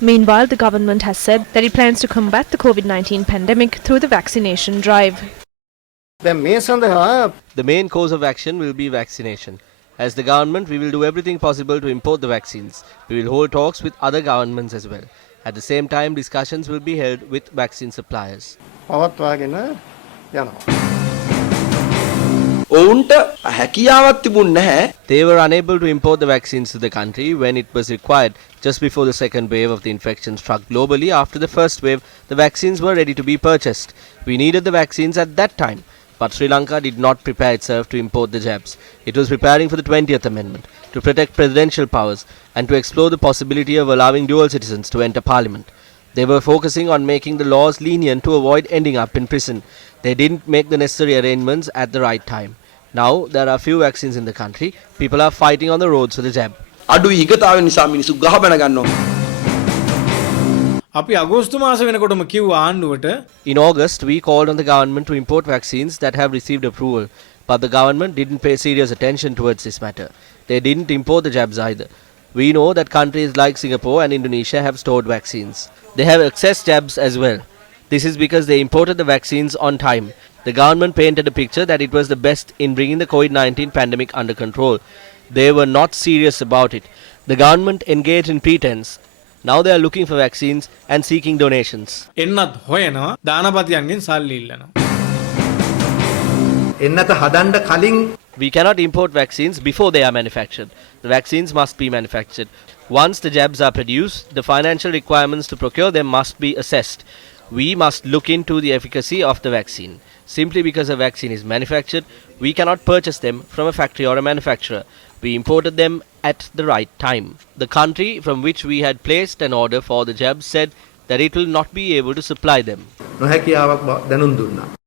Meanwhile, the government has said that it plans to combat the COVID-19 pandemic through the vaccination drive. The main course of action will be vaccination. As the government, we will do everything possible to import the vaccines. We will hold talks with other governments as well. At the same time, discussions will be held with vaccine suppliers. They were unable to import the vaccines to the country when it was required just before the second wave of the infection struck globally. After the first wave, the vaccines were ready to be purchased. We needed the vaccines at that time. But Sri Lanka did not prepare itself to import the jabs. It was preparing for the 20th Amendment, to protect presidential powers and to explore the possibility of allowing dual citizens to enter parliament. They were focusing on making the laws lenient to avoid ending up in prison. They didn't make the necessary arrangements at the right time. Now there are few vaccines in the country. People are fighting on the roads for the jab. අපි අගෝස්තු මාස වෙනකොටම කිව්වා ආණ්ඩුවට In August, we called on the government to import vaccines that have received approval, but the government didn't pay serious attention towards this matter. They didn't import the jabs either. We know that countries like Singapore and Indonesia have stored vaccines. They have accessed jabs as well. This is because they imported the vaccines on time. The government painted a picture that it was the best in bringing the COVID-19 pandemic under control. They were not serious about it. The government engaged in pretense. Now they are looking for vaccines and seeking donations. එන්නත් හොයනවා දානපතියන්ගෙන් සල්ලි ඉල්ලනවා. එන්නත හදන්න කලින් We cannot import vaccines before they are manufactured. The vaccines must be manufactured. Once the jabs are produced, the financial requirements to procure them must be assessed. We must look into the efficacy of the vaccine. Simply because a vaccine is manufactured, we cannot purchase them from a factory or a manufacturer. We imported them at the right time. The country from which we had placed an order for the jabs said that it will not be able to supply them. නොහැකියාවක් දැනුම් දුන්නා.